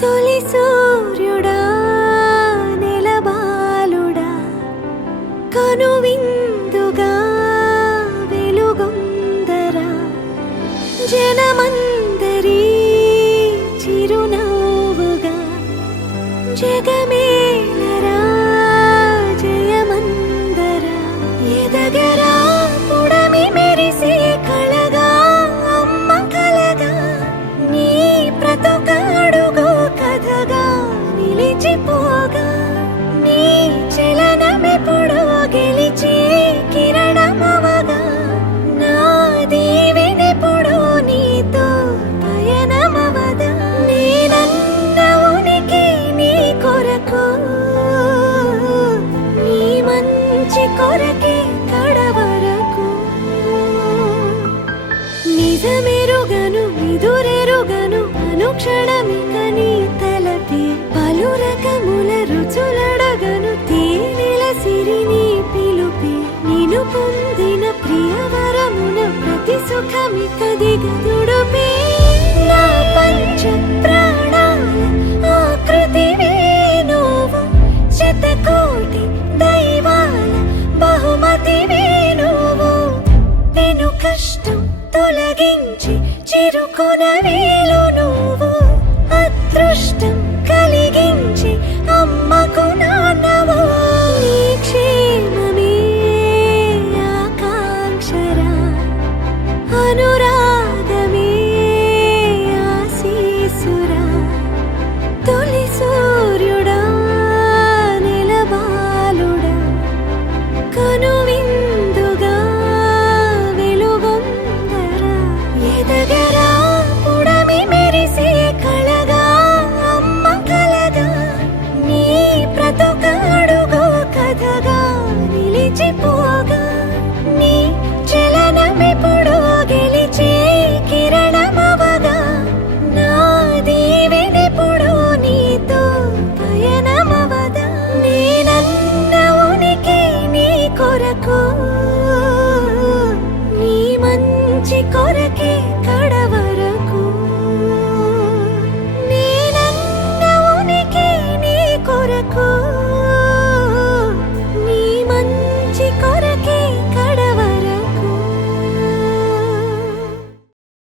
తొలి సూర్యుడా నెలబాలుడా కనువిందుగా వెలుగొందరా జనమందరి చిరునవ్వుగా జగమేలరా జయమందరా ఎదగరా పుడమి మెరిసే కళగా అమ్మ కలగా నీ బ్రతుకాడుగో కథగా నిలిచిపోగా నీ చలనమెప్పుడో గెలిచే కిరణమవగా నా దీవెనెప్పుడో నీతో పయనమవదా నేనన్న ఉనికి నీ కొరకు నీ మంచి కొరకే కడవరకు నిజమెరుగను విదురెరుగను అనుక్షణమిక నీ తలపి పలు రకముల రుచులడగను తేనెల సిరి నీ పిలుపి నిను పొందిన ప్రియవరమున ప్రతి సుఖమిక దిగదుడుపే నా పంచ ప్రాణాల ఆకృతివే నువ్వు శతకోటి దైవాల బహుమతివే నువ్వు పెను కష్టం తొలగించి చిరుకొన వేలు నువ్వు అదృష్టం